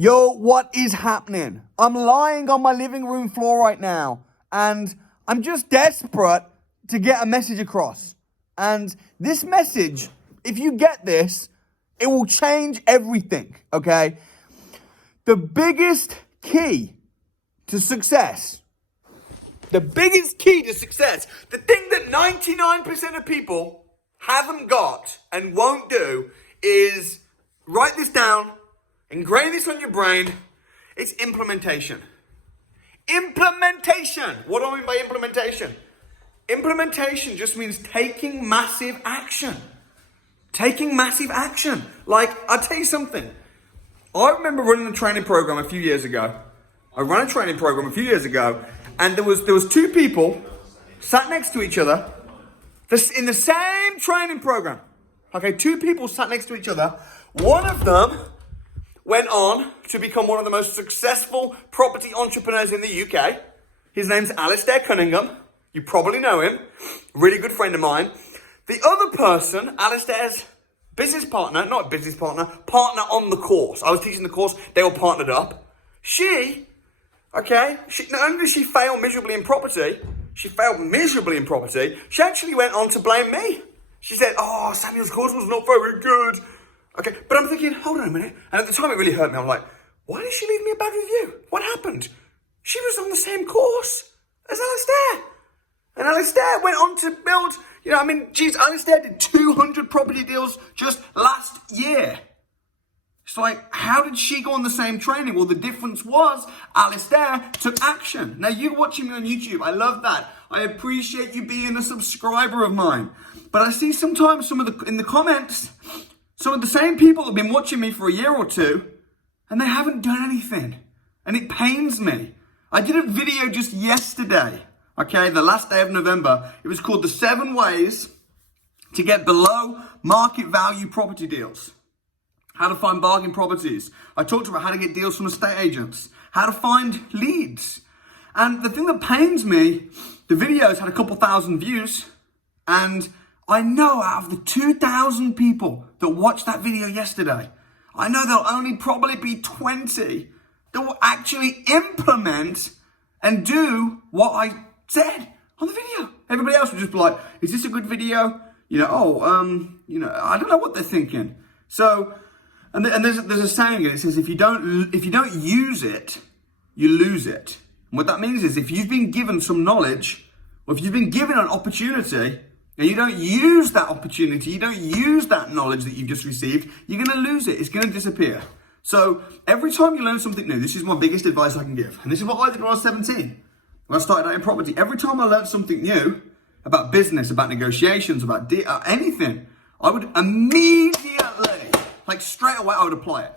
Yo, what is happening? I'm lying on my living room floor right now, and I'm just desperate to get a message across. And this message, if you get this, it will change everything, okay? The biggest key to success, the thing that 99% of people haven't got and won't do is write this down, ingrain this on your brain. It's implementation. Implementation. What do I mean by implementation? Implementation just means taking massive action. Taking massive action. Like, I'll tell you something. I remember running a training program a few years ago. And there was two people sat next to each other in the same training program. Okay, two people sat next to each other. One of them went on to become one of the most successful property entrepreneurs in the UK. His name's Alistair Cunningham. You probably know him. Really good friend of mine. The other person, Alistair's partner on the course. I was teaching the course. They were partnered up. Not only did she fail miserably in property, she actually went on to blame me. She said, Samuel's course was not very good. Okay, but I'm thinking, hold on a minute. And at the time it really hurt me. I'm like, why did she leave me a bad review? What happened? She was on the same course as Alistair. And Alistair went on to build, Alistair did 200 property deals just last year. It's like, how did she go on the same training? Well, the difference was Alistair took action. Now, you watching me on YouTube, I love that. I appreciate you being a subscriber of mine. But I see sometimes in the comments, some of the same people have been watching me for a year or two, and they haven't done anything. And it pains me. I did a video just yesterday, the last day of November. It was called The 7 Ways to Get Below Market Value Property Deals. How to find bargain properties. I talked about how to get deals from estate agents. How to find leads. And the thing that pains me, the video's had a couple thousand views, and I know out of the 2,000 people that watched that video yesterday, I know there'll only probably be 20 that will actually implement and do what I said on the video. Everybody else would just be like, is this a good video? I don't know what they're thinking. So, and there's a saying, and it says, if you don't use it, you lose it. And what that means is if you've been given some knowledge, or if you've been given an opportunity, and you don't use that opportunity, you don't use that knowledge that you've just received, you're going to lose it. It's going to disappear. So every time you learn something new, this is my biggest advice I can give. And this is what I did when I was 17. When I started out in property, every time I learned something new about business, about negotiations, about anything, I would immediately, straight away, I would apply it.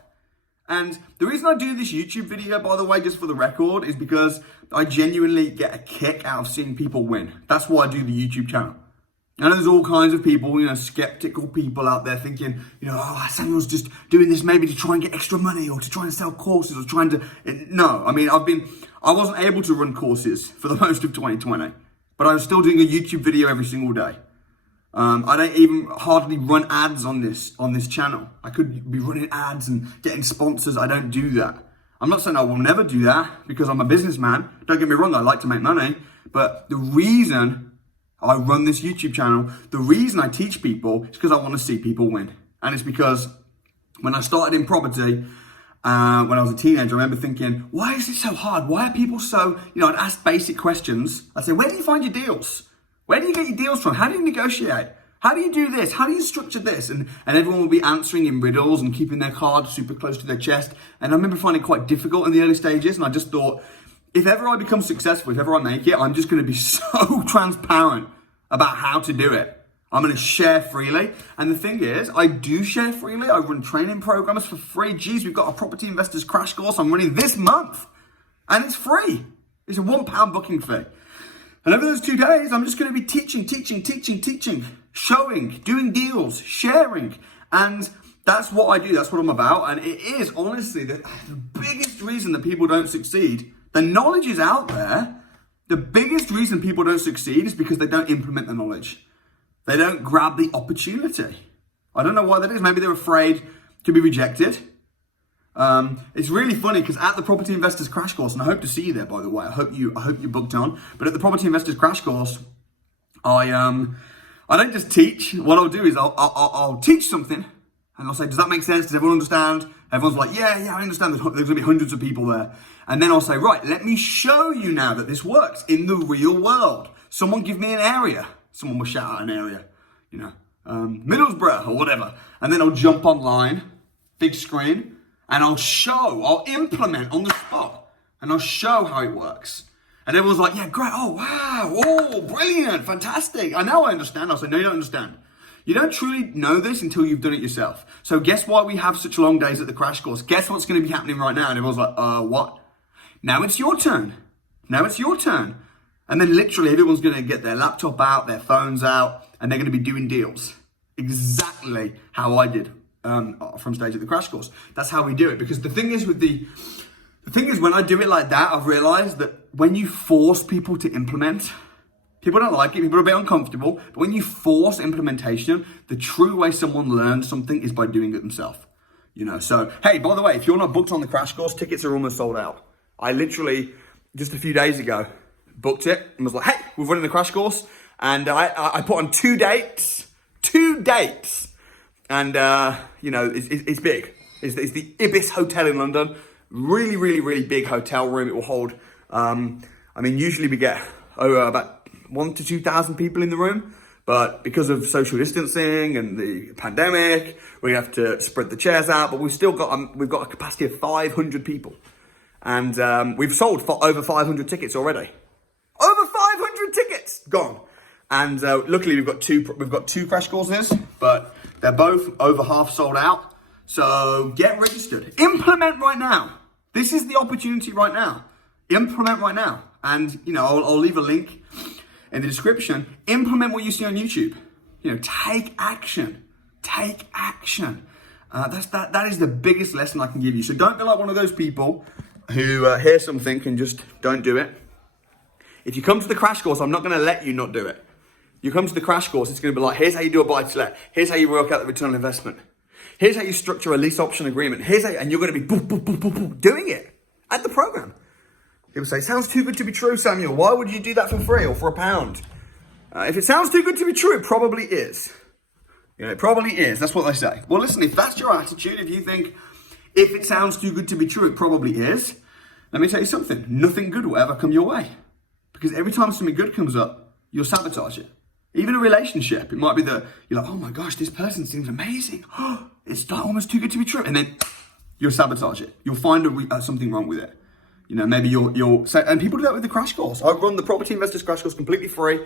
And the reason I do this YouTube video, by the way, just for the record, is because I genuinely get a kick out of seeing people win. That's why I do the YouTube channel. I know there's all kinds of people, skeptical people out there thinking, Samuel's just doing this maybe to try and get extra money or to try and sell courses or trying to... No, I wasn't able to run courses for the most of 2020, but I'm still doing a YouTube video every single day. I don't even hardly run ads on this channel. I could be running ads and getting sponsors. I don't do that. I'm not saying I will never do that because I'm a businessman. Don't get me wrong, I like to make money. But the reason I run this YouTube channel, the reason I teach people is because I want to see people win. And it's because when I started in property, when I was a teenager, I remember thinking, why is it so hard? Why are people so, I'd ask basic questions. I'd say, where do you find your deals? Where do you get your deals from? How do you negotiate? How do you do this? How do you structure this? And everyone will be answering in riddles and keeping their cards super close to their chest. And I remember finding it quite difficult in the early stages. And I just thought, if ever I become successful, if ever I make it, I'm just going to be so transparent about how to do it. I'm going to share freely. And the thing is, I do share freely. I run training programs for free. Geez, we've got a property investors crash course I'm running this month. And it's free. It's a £1 booking fee. And over those 2 days, I'm just going to be teaching, showing, doing deals, sharing. And that's what I do. That's what I'm about. And it is honestly the biggest reason that people don't succeed. The knowledge is out there. The biggest reason people don't succeed is because they don't implement the knowledge. They don't grab the opportunity. I don't know why that is. Maybe they're afraid to be rejected. It's really funny because at the Property Investors Crash Course, and I hope to see you there, by the way. I hope you booked on. But at the Property Investors Crash Course, I don't just teach. What I'll do is I'll teach something, and I'll say, does that make sense? Does everyone understand? Everyone's like, yeah, I understand. There's going to be hundreds of people there. And then I'll say, right, let me show you now that this works in the real world. Someone give me an area. Someone will shout out an area, Middlesbrough or whatever. And then I'll jump online, big screen, and I'll implement on the spot. And I'll show how it works. And everyone's like, yeah, great. Oh, wow. Oh, brilliant. Fantastic. I understand. I'll say, no, you don't understand. You don't truly know this until you've done it yourself. So guess why we have such long days at the Crash Course? Guess what's going to be happening right now? And everyone's like, what? Now it's your turn. And then literally everyone's going to get their laptop out, their phones out, and they're going to be doing deals. Exactly how I did from stage at the Crash Course. That's how we do it. Because the thing is when I do it like that, I've realized that when you force people to implement, people don't like it, people are a bit uncomfortable, but when you force implementation, the true way someone learns something is by doing it themselves. So, hey, by the way, if you're not booked on the Crash Course, tickets are almost sold out. I literally, just a few days ago, booked it and was like, hey, we're running the Crash Course. And I put on 2 dates. And, it's big. It's the Ibis Hotel in London. Really, really, really big hotel room. It will hold, usually we get about 1,000 to 2,000 people in the room. But because of social distancing and the pandemic, we have to spread the chairs out. But we've got a capacity of 500 people. And we've sold for over 500 tickets already. Over 500 tickets gone. And luckily we've got two Crash Courses, but they're both over half sold out. So get registered. Implement right now. This is the opportunity right now. Implement right now. And I'll leave a link in the description. Implement what you see on YouTube. Take action. Take action. That is the biggest lesson I can give you. So don't be like one of those people who hear something and just don't do it. If you come to the Crash Course, I'm not going to let you not do it. You come to the Crash Course, it's going to be like, here's how you do a buy-to-let. Here's how you work out the return on investment. Here's how you structure a lease option agreement. And you're going to be boom, doing it at the program. People say, sounds too good to be true, Samuel. Why would you do that for free or for £1? If it sounds too good to be true, it probably is. It probably is. That's what they say. Well, listen, if that's your attitude, if you think, if it sounds too good to be true, it probably is. Let me tell you something. Nothing good will ever come your way. Because every time something good comes up, you'll sabotage it. Even a relationship, it might be you're like, oh my gosh, this person seems amazing. It's almost too good to be true. And then you'll sabotage it. You'll find something wrong with it. Maybe you'll say, and people do that with the Crash Course. I run the Property Investors Crash Course completely free.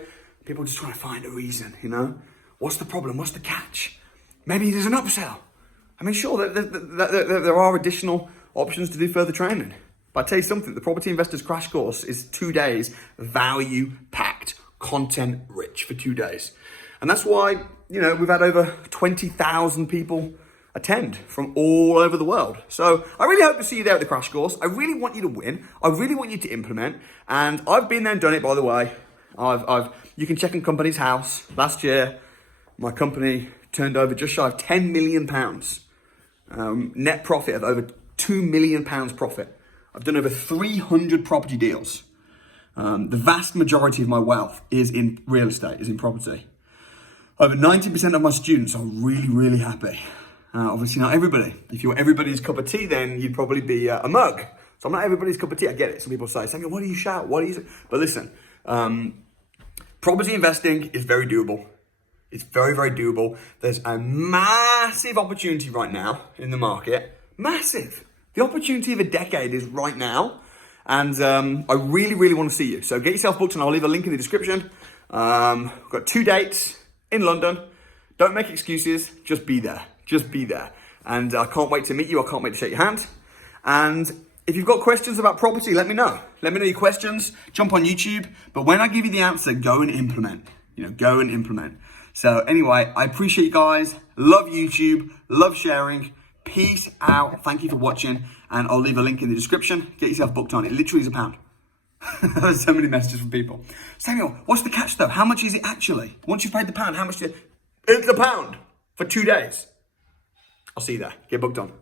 People just trying to find a reason, What's the problem? What's the catch? Maybe there's an upsell. Sure, there are additional options to do further training. But I tell you something, the Property Investors Crash Course is 2 days, value-packed, content-rich for 2 days. And that's why, we've had over 20,000 people attend from all over the world. So I really hope to see you there at the Crash Course. I really want you to win. I really want you to implement. And I've been there and done it, by the way. You can check on Company's House. Last year, my company turned over just shy of £10 million. Net profit of over £2 million profit. I've done over 300 property deals. The vast majority of my wealth is in real estate, is in property. Over 90% of my students are really, really happy. Obviously not everybody. If you're everybody's cup of tea, then you'd probably be a mug. So I'm not everybody's cup of tea. I get it. Some people say, Samuel, what do you shout? What do you say? But listen, property investing is very doable. It's very, very doable. There's a massive opportunity right now in the market. Massive. The opportunity of a decade is right now. And I really, really want to see you. So get yourself booked and I'll leave a link in the description. We've got 2 dates in London. Don't make excuses. Just be there. Just be there. And I can't wait to meet you. I can't wait to shake your hand. And if you've got questions about property, let me know. Let me know your questions. Jump on YouTube. But when I give you the answer, go and implement. Go and implement. So anyway, I appreciate you guys. Love YouTube. Love sharing. Peace out. Thank you for watching. And I'll leave a link in the description. Get yourself booked on. It literally is £1. There's so many messages from people. Samuel, what's the catch though? How much is it actually? Once you've paid the £1, how much do you... It's £1 for 2 days. I'll see you there. Get booked on.